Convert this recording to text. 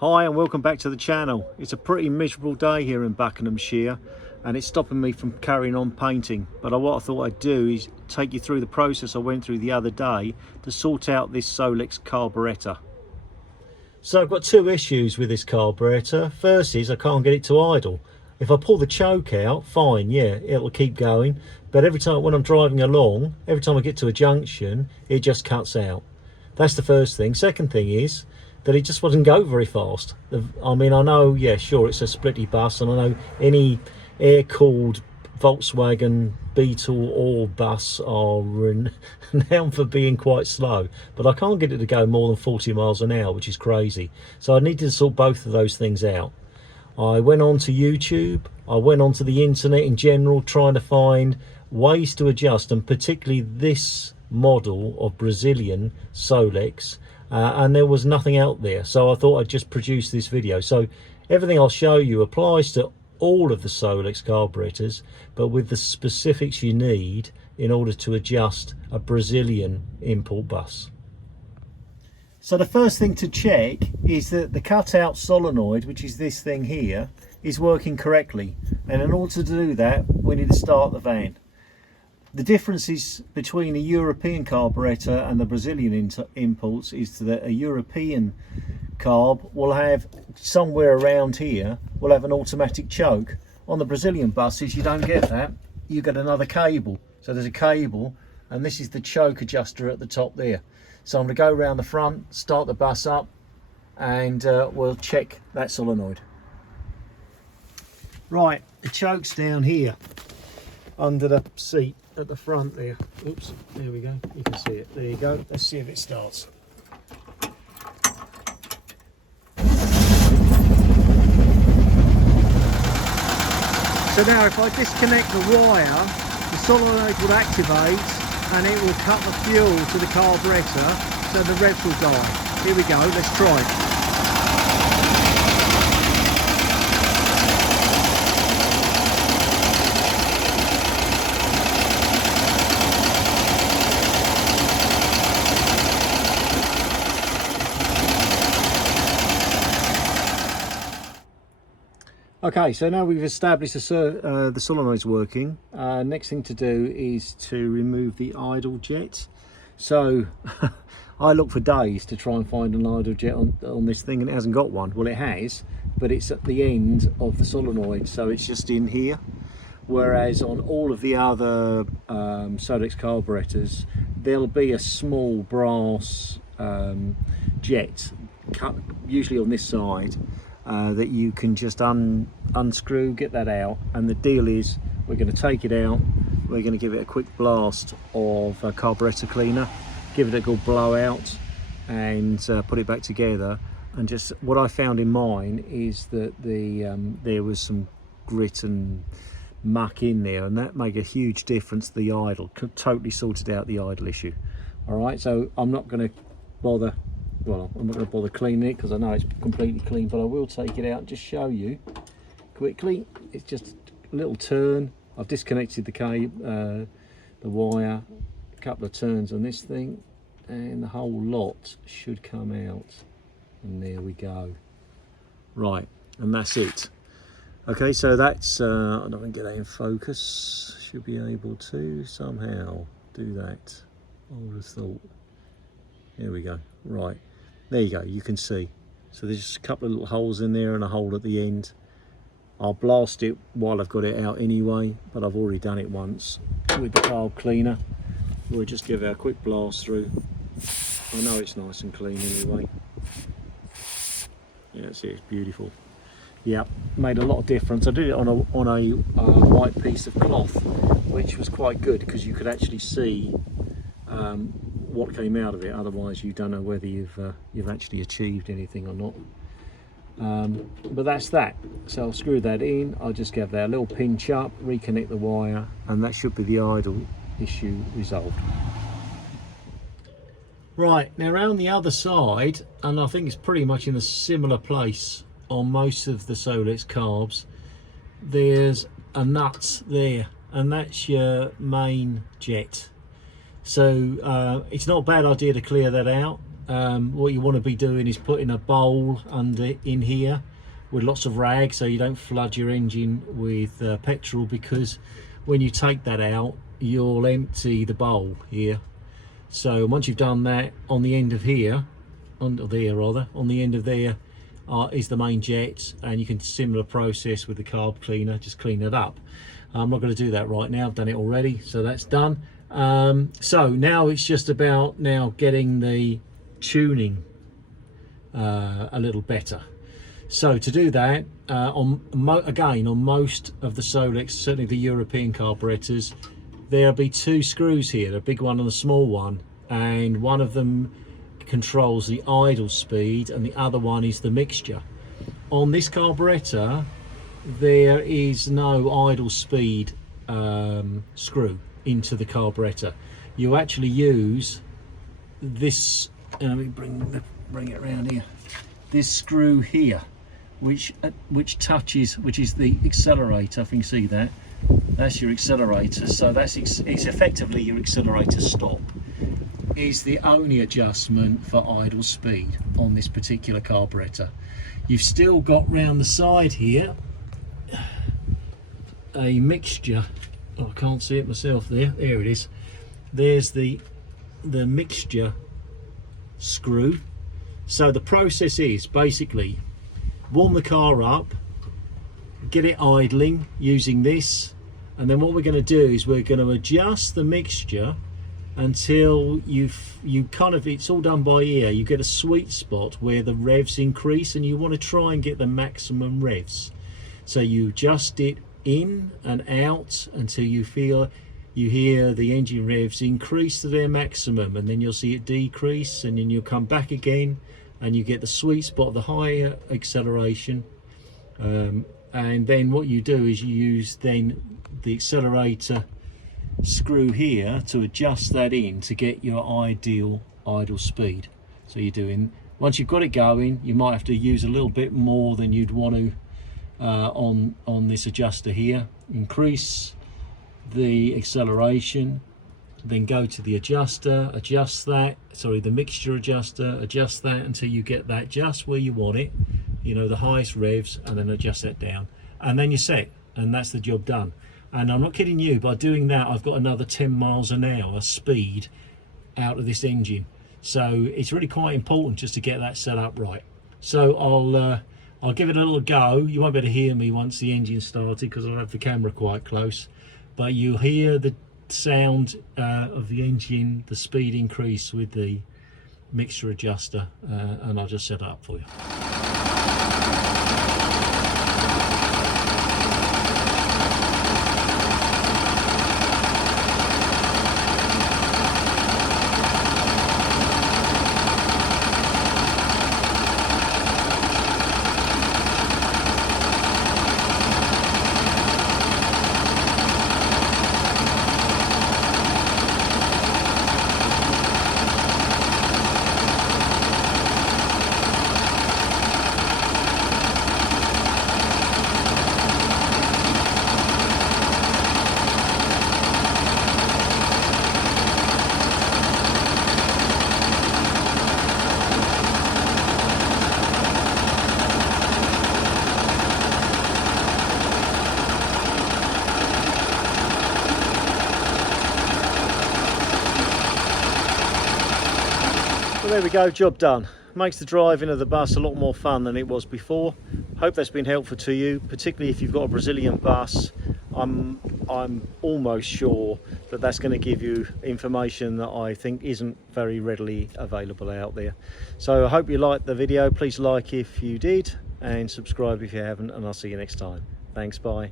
Hi and welcome back to the channel. It's a pretty miserable day here in Buckinghamshire and it's stopping me from carrying on painting, but what I thought I'd do is take you through the process I went through the other day to sort out this Solex carburetor. So I've got two issues with this carburetor. First is I can't get it to idle. If I pull the choke out, fine, yeah, it'll keep going, but every time when I'm driving along, every time I get to a junction, it just cuts out. That's the first thing. Second thing is that it just wouldn't go very fast. I mean, I know, yeah, sure, it's a splitty bus, and I know any air-cooled Volkswagen Beetle or bus are renowned for being quite slow, but I can't get it to go more than 40 miles an hour, which is crazy. So I needed to sort both of those things out. I went on to YouTube, I went onto the internet in general, trying to find ways to adjust, and particularly this model of Brazilian Solex, and there was nothing out there, so I thought I'd just produce this video. So everything I'll show you applies to all of the Solex carburetors, but with the specifics you need in order to adjust a Brazilian import bus. So the first thing to check is that the cutout solenoid, which is this thing here, is working correctly, and in order to do that we need to start the van. The differences between a European carburetor and the Brazilian imports is that a European carb will have somewhere around here, will have an automatic choke. On the Brazilian buses you don't get that, you get another cable. So there's a cable, and this is the choke adjuster at the top there. So I'm going to go around the front, start the bus up, and we'll check that solenoid. Right, the choke's down here under the seat at the front there. Oops, there we go, you can see it. There you go. Let's see if it starts. So now if I disconnect the wire, the solenoid will activate and it will cut the fuel to the carburetor, so the revs will die. Here we go, let's try it. Okay, so now we've established the solenoid's working. Next thing to do is to remove the idle jet. So I looked for days to try and find an idle jet on this thing, and it hasn't got one. Well, it has, but it's at the end of the solenoid, so it's just in here. Whereas on all of the other Solex carburetors, there'll be a small brass jet, cut usually on this side, that you can just unscrew, get that out, and the deal is we're going to take it out, we're going to give it a quick blast of carburetor cleaner, give it a good blowout, and put it back together. And just what I found in mine is that there was some grit and muck in there, and that made a huge difference to the idle. Totally sorted out the idle issue. All right, so I'm not going to bother. Well, I'm not going to bother cleaning it because I know it's completely clean, but I will take it out and just show you quickly. It's just a little turn. I've disconnected the wire, a couple of turns on this thing, and the whole lot should come out. And there we go. Right, and that's it. Okay, so that's, I don't want to get that in focus. Should be able to somehow do that. I would have thought. There we go. Right. There you go, you can see. So there's just a couple of little holes in there and a hole at the end. I'll blast it while I've got it out anyway, but I've already done it once with the carb cleaner. We'll just give it a quick blast through. I know it's nice and clean anyway. Yeah, see, it's beautiful. Yeah, made a lot of difference. I did it on a white piece of cloth, which was quite good because you could actually see what came out of it. Otherwise you don't know whether you've actually achieved anything or not. But that's that. So I'll screw that in, I'll just give that a little pinch up, reconnect the wire, and that should be the idle issue resolved. Right, now around the other side, and I think it's pretty much in a similar place on most of the Solex carbs, there's a nut there, and that's your main jet. So it's not a bad idea to clear that out. what you want to be doing is putting a bowl in here with lots of rag, so you don't flood your engine with petrol, because when you take that out you'll empty the bowl here. So once you've done that, on the end of here, on the end of there is the main jet, and you can similar process with the carb cleaner, just clean it up. I'm not going to do that right now, I've done it already, so that's done. So now it's just about getting the tuning a little better. So to do that, again on most of the Solex, certainly the European carburetors, there'll be two screws here, a big one and a small one, and one of them controls the idle speed and the other one is the mixture. On this carburetor there is no idle speed screw into the carburetor. You actually use this, let me bring it around here, this screw here, which is the accelerator. If you can see that, that's your accelerator. So it's effectively your accelerator stop. Is the only adjustment for idle speed on this particular carburetor. You've still got round the side here a mixture. Oh, I can't see it myself there. There it is. There's the mixture screw. So the process is basically warm the car up, get it idling using this, and then what we're going to do is we're going to adjust the mixture until it's all done by ear. You get a sweet spot where the revs increase, and you want to try and get the maximum revs. So you adjust it in and out until you hear the engine revs increase to their maximum, and then you'll see it decrease, and then you'll come back again and you get the sweet spot of the higher acceleration. And then what you do is you use then the accelerator screw here to adjust that in to get your ideal idle speed. So you're doing, once you've got it going, you might have to use a little bit more than you'd want to on this adjuster here. Increase the acceleration, then go to the adjuster, adjust that, sorry, the mixture adjuster, adjust that until you get that just where you want it, you know, the highest revs, and then adjust that down, and then you're set, and that's the job done. And I'm not kidding you, by doing that I've got another 10 miles an hour speed out of this engine. So it's really quite important just to get that set up right. So I'll give it a little go. You won't be able to hear me once the engine started because I'll have the camera quite close, but you'll hear the sound of the engine, the speed increase with the mixture adjuster, and I'll just set it up for you. Well, there we go, job done. Makes the driving of the bus a lot more fun than it was before. Hope that's been helpful to you, particularly if you've got a Brazilian bus. I'm almost sure that that's going to give you information that I think isn't very readily available out there. So I hope you liked the video. Please like if you did, and subscribe if you haven't, and I'll see you next time. Thanks, bye.